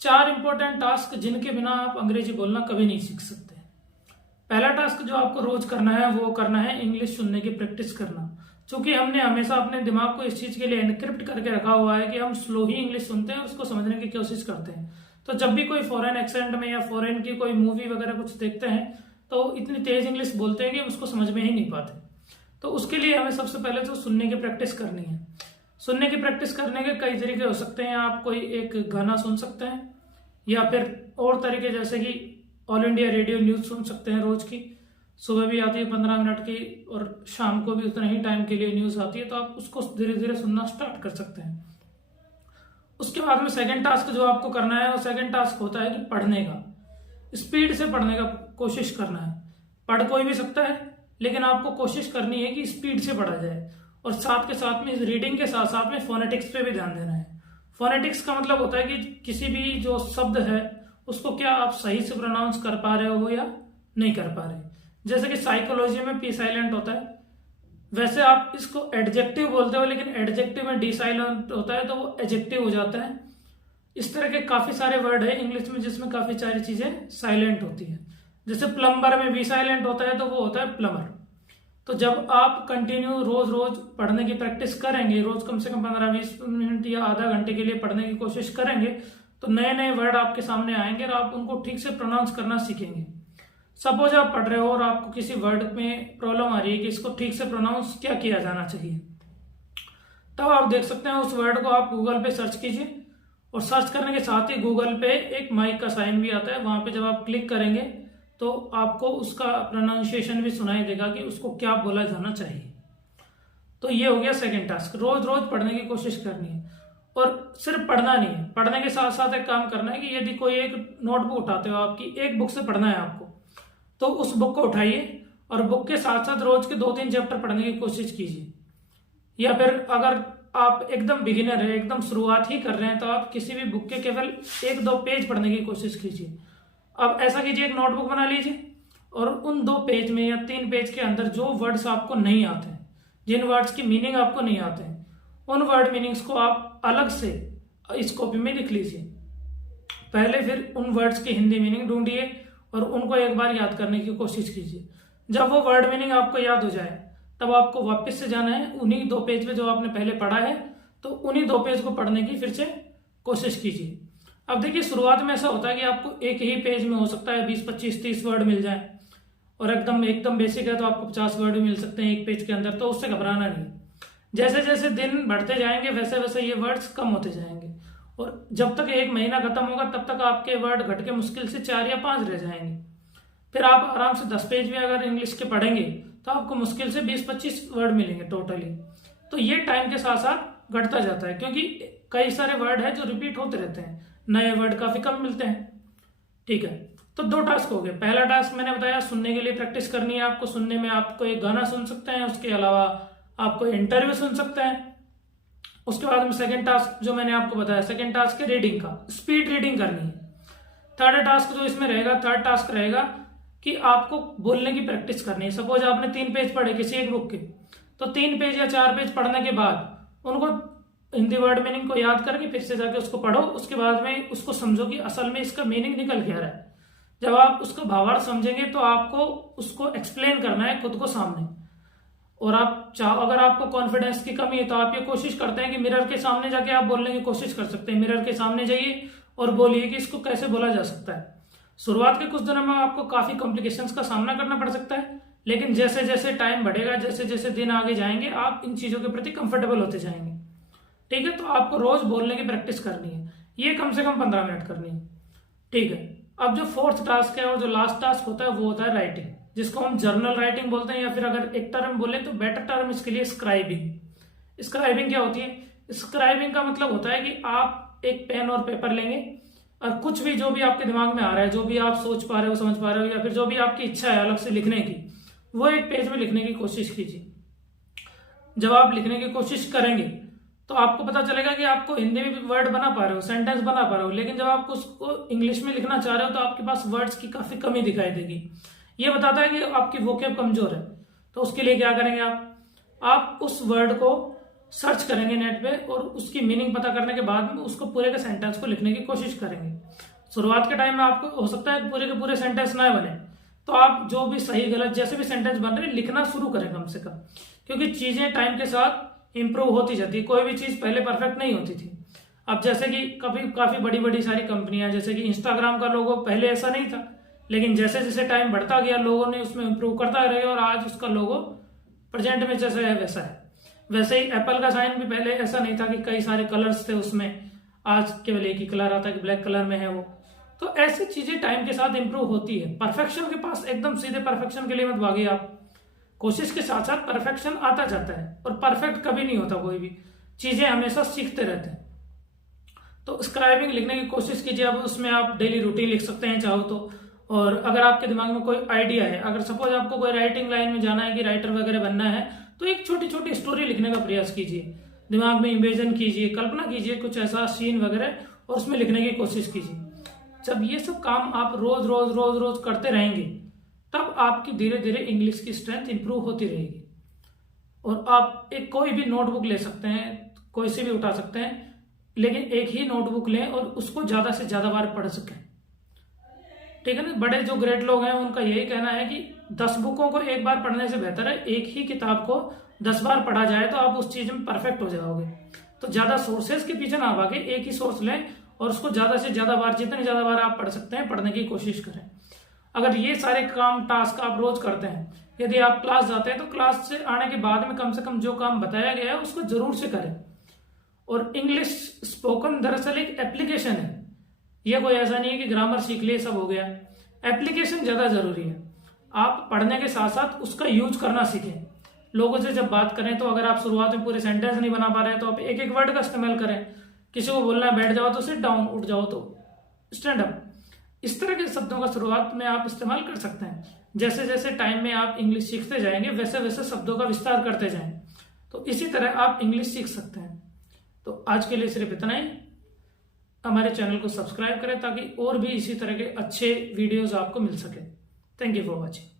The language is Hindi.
4 इंपॉर्टेंट टास्क जिनके बिना आप अंग्रेजी बोलना कभी नहीं सीख सकते। पहला टास्क जो आपको रोज करना है वो करना है इंग्लिश सुनने की प्रैक्टिस करना। क्योंकि हमने हमेशा अपने दिमाग को इस चीज के लिए एनक्रिप्ट करके रखा हुआ है कि हम स्लो ही इंग्लिश सुनते हैं और उसको समझने की कोशिश करते हैं। तो जब भी कोई फॉरेन एक्सेंट में या फॉरेन की कोई मूवी वगैरह कुछ देखते हैं तो इतनी तेज इंग्लिश बोलते हैं कि हम उसको समझ में ही नहीं पाते। तो उसके लिए हमें सबसे पहले तो सुनने की प्रैक्टिस करनी है। सुनने की प्रैक्टिस करने के कई तरीके हो सकते हैं। आप कोई एक गाना सुन सकते हैं या फिर और तरीके जैसे कि ऑल इंडिया रेडियो न्यूज सुन सकते हैं। रोज की सुबह भी आती है 15 मिनट की और शाम को भी उतना ही टाइम के लिए न्यूज आती है, तो आप उसको धीरे धीरे सुनना स्टार्ट कर सकते हैं। उसके बाद में सेकंड टास्क जो आपको करना है वो सेकंड टास्क होता है कि पढ़ने का, स्पीड से पढ़ने का कोशिश करना है। पढ़ कोई भी सकता है लेकिन आपको कोशिश करनी है कि स्पीड से पढ़ा जाए और साथ के साथ में रीडिंग के साथ साथ में फोनेटिक्स पे भी ध्यान देना है। फोनेटिक्स का मतलब होता है कि किसी भी जो शब्द है उसको क्या आप सही से प्रोनाउंस कर पा रहे हो या नहीं कर पा रहे। जैसे कि साइकोलॉजी में पी साइलेंट होता है, वैसे आप इसको एडजेक्टिव बोलते हो लेकिन एडजेक्टिव में डी साइलेंट होता है तो वो एडजेक्टिव हो जाता है। इस तरह के काफी सारे वर्ड है इंग्लिश में जिसमें काफी सारी चीजें साइलेंट होती है। जैसे प्लम्बर में वी साइलेंट होता है तो वो होता है प्लमर। तो जब आप कंटिन्यू रोज रोज पढ़ने की प्रैक्टिस करेंगे, रोज कम से कम 15-20 मिनट या आधा घंटे के लिए पढ़ने की कोशिश करेंगे तो नए नए वर्ड आपके सामने आएंगे और आप उनको ठीक से प्रोनाउंस करना सीखेंगे। सपोज आप पढ़ रहे हो और आपको किसी वर्ड में प्रॉब्लम आ रही है कि इसको ठीक से प्रोनाउंस क्या किया जाना चाहिए, तब आप देख सकते हैं उस वर्ड को आप गूगल पे सर्च कीजिए और सर्च करने के साथ ही गूगल पे एक माइक का साइन भी आता है। वहां पे जब आप क्लिक करेंगे तो आपको उसका प्रोनाउंसिएशन भी सुनाई देगा कि उसको क्या बोला जाना चाहिए। तो ये हो गया सेकंड टास्क, रोज रोज पढ़ने की कोशिश करनी है। और सिर्फ पढ़ना नहीं है, पढ़ने के साथ साथ एक काम करना है कि यदि कोई एक नोटबुक उठाते हो, आपकी एक बुक से पढ़ना है आपको, तो उस बुक को उठाइए और बुक के साथ साथ रोज के 2-3 चैप्टर पढ़ने की कोशिश कीजिए। या फिर अगर आप एकदम बिगिनर है, एकदम शुरुआत ही कर रहे हैं, तो आप किसी भी बुक के केवल 1-2 पेज पढ़ने की कोशिश कीजिए। अब ऐसा कीजिए, एक नोटबुक बना लीजिए और उन 2 पेज में या 3 पेज के अंदर जो वर्ड्स आपको नहीं आते हैं, जिन वर्ड्स की मीनिंग आपको नहीं आते हैं, उन वर्ड मीनिंग्स को आप अलग से इस कॉपी में लिख लीजिए। पहले फिर उन वर्ड्स की हिंदी मीनिंग ढूंढिए और उनको एक बार याद करने की कोशिश कीजिए। जब वो वर्ड मीनिंग आपको याद हो जाए तब आपको वापस से जाना है उन्हीं 2 पेज पे जो आपने पहले पढ़ा है, तो उन्हीं 2 पेज को पढ़ने की फिर से कोशिश कीजिए। अब देखिए, शुरुआत में ऐसा होता है कि आपको एक ही पेज में हो सकता है 20, 25, 30 वर्ड मिल जाए और एकदम बेसिक है तो आपको 50 वर्ड भी मिल सकते हैं एक पेज के अंदर, तो उससे घबराना नहीं। जैसे जैसे दिन बढ़ते जाएंगे वैसे वैसे ये वर्ड्स कम होते जाएंगे और जब तक 1 महीना खत्म होगा तब तक आपके वर्ड घट के मुश्किल से 4 या 5 रह जाएंगे। फिर आप आराम से 10 पेज भी अगर इंग्लिश के पढ़ेंगे तो आपको मुश्किल से 20-25 वर्ड मिलेंगे टोटली। तो ये टाइम के साथ साथ घटता जाता है क्योंकि कई सारे वर्ड है जो रिपीट होते रहते हैं, नए वर्ड काफी कम मिलते हैं। ठीक है, तो 2 टास्क हो गए। पहला टास्क मैंने बताया, सुनने के लिए प्रैक्टिस करनी है आपको। सुनने में आपको एक गाना सुन सकते हैं, उसके अलावा आपको इंटरव्यू सुन सकते हैं। उसके बाद में सेकंड टास्क जो मैंने आपको बताया, सेकंड टास्क है रीडिंग का, स्पीड रीडिंग करनी है। थर्ड टास्क जो इसमें रहेगा, थर्ड टास्क रहेगा कि आपको बोलने की प्रैक्टिस करनी है। सपोज आपने 3 पेज पढ़े किसी एक बुक के, तो 3 पेज या 4 पेज पढ़ने के बाद उनको हिंदी वर्ड मीनिंग को याद करके फिर से जाके उसको पढ़ो। उसके बाद में उसको समझो कि असल में इसका मीनिंग निकल क्या रहा है। जब आप उसका भावार्थ समझेंगे तो आपको उसको एक्सप्लेन करना है खुद को सामने। और आप अगर आपको कॉन्फिडेंस की कमी है तो आप ये कोशिश करते हैं कि मिरर के सामने जाके आप बोलने की कोशिश कर सकते हैं। मिरर के सामने जाइए और बोलिए कि इसको कैसे बोला जा सकता है। शुरुआत के कुछ दिनों में आपको काफी कॉम्प्लिकेशंस का सामना करना पड़ सकता है, लेकिन जैसे जैसे टाइम बढ़ेगा, जैसे जैसे दिन आगे जाएंगे, आप इन चीजों के प्रति कंफर्टेबल होते जाएंगे। ठीक है, तो आपको रोज बोलने की प्रैक्टिस करनी है, ये कम से कम 15 मिनट करनी है। ठीक है, अब जो 4th टास्क है और जो लास्ट टास्क होता है वो होता है राइटिंग, जिसको हम जर्नल राइटिंग बोलते हैं या फिर अगर एक टर्म बोले तो बेटर टर्म इसके लिए स्क्राइबिंग। स्क्राइबिंग क्या होती है? स्क्राइबिंग का मतलब होता है कि आप एक पेन और पेपर लेंगे और कुछ भी जो भी आपके दिमाग में आ रहा है, जो भी आप सोच पा रहे हो, समझ पा रहे हो, या फिर जो भी आपकी इच्छा है अलग से लिखने की, वो एक पेज में लिखने की कोशिश कीजिए। जब आप लिखने की कोशिश करेंगे तो आपको पता चलेगा कि आपको हिंदी में वर्ड बना पा रहे हो, सेंटेंस बना पा रहे हो, लेकिन जब आप उसको इंग्लिश में लिखना चाह रहे हो तो आपके पास वर्ड्स की काफी कमी दिखाई देगी। ये बताता है कि आपकी वोकैब कमजोर है। तो उसके लिए क्या करेंगे, आप उस वर्ड को सर्च करेंगे नेट पे और उसकी मीनिंग पता करने के बाद में उसको पूरे के सेंटेंस को लिखने की कोशिश करेंगे। शुरुआत के टाइम में आपको हो सकता है पूरे के पूरे सेंटेंस ना बने, तो आप जो भी सही गलत जैसे भी सेंटेंस बन रहे लिखना शुरू करें कम से कम, क्योंकि चीजें टाइम के साथ इंप्रूव होती जाती है। कोई भी चीज पहले परफेक्ट नहीं होती थी। अब जैसे कि काफी बड़ी बड़ी सारी कंपनियां, जैसे कि इंस्टाग्राम का लोगो पहले ऐसा नहीं था, लेकिन जैसे जैसे टाइम बढ़ता गया लोगों ने उसमें इंप्रूव करता रहे और आज उसका लोगो प्रेजेंट में जैसा है वैसा है। वैसे ही एप्पल का साइन भी पहले ऐसा नहीं था कि कई सारे कलर्स थे उसमें, आज केवल एक ही कलर आता है कि ब्लैक कलर में है वो। तो ऐसी चीजें टाइम के साथ इंप्रूव होती है। परफेक्शन के पास एकदम सीधे परफेक्शन के लिए मत भागिए आप, कोशिश के साथ साथ परफेक्शन आता जाता है और परफेक्ट कभी नहीं होता कोई भी, चीजें हमेशा सीखते रहते हैं। तो स्क्राइबिंग लिखने की कोशिश कीजिए। अब उसमें आप डेली रूटीन लिख सकते हैं चाहो तो, और अगर आपके दिमाग में कोई आइडिया है, अगर सपोज आपको कोई राइटिंग लाइन में जाना है कि राइटर वगैरह बनना है, तो एक छोटी छोटी स्टोरी लिखने का प्रयास कीजिए। दिमाग में इमेजिन कीजिए, कल्पना कीजिए कुछ ऐसा सीन वगैरह और उसमें लिखने की कोशिश कीजिए। जब ये सब काम आप रोज रोज रोज रोज करते रहेंगे तब आपकी धीरे धीरे इंग्लिश की स्ट्रेंथ इंप्रूव होती रहेगी। और आप एक कोई भी नोटबुक ले सकते हैं, कोई से भी उठा सकते हैं, लेकिन एक ही नोटबुक लें और उसको ज्यादा से ज्यादा बार पढ़ सकें। ठीक है ना। बड़े जो ग्रेट लोग हैं उनका यही कहना है कि 10 बुकों को एक बार पढ़ने से बेहतर है एक ही किताब को 10 बार पढ़ा जाए, तो आप उस चीज में परफेक्ट हो जाओगे। तो ज्यादा सोर्सेज के पीछे ना भागे, एक ही सोर्स लें और उसको ज्यादा से ज्यादा बार, जितनी ज्यादा बार आप पढ़ सकते हैं पढ़ने की कोशिश करें। अगर ये सारे काम टास्क आप रोज करते हैं, यदि आप क्लास जाते हैं तो क्लास से आने के बाद में कम से कम जो काम बताया गया है उसको जरूर से करें। और इंग्लिश स्पोकन दरअसल एक एप्लीकेशन है, यह कोई ऐसा नहीं है कि ग्रामर सीख लिए सब हो गया। एप्लीकेशन ज्यादा जरूरी है। आप पढ़ने के साथ साथ उसका यूज करना सीखें। लोगों से जब बात करें तो अगर आप शुरुआत में पूरे सेंटेंस नहीं बना पा रहे हैं तो आप एक एक वर्ड का इस्तेमाल करें। किसी को बोलना है बैठ जाओ तो सिट डाउन, उठ जाओ तो स्टैंड अप। इस तरह के शब्दों का शुरुआत में आप इस्तेमाल कर सकते हैं। जैसे जैसे टाइम में आप इंग्लिश सीखते जाएंगे वैसे वैसे शब्दों का विस्तार करते जाएं, तो इसी तरह आप इंग्लिश सीख सकते हैं। तो आज के लिए सिर्फ इतना ही। हमारे चैनल को सब्सक्राइब करें ताकि और भी इसी तरह के अच्छे वीडियोस आपको मिल सके। Thank you for watching.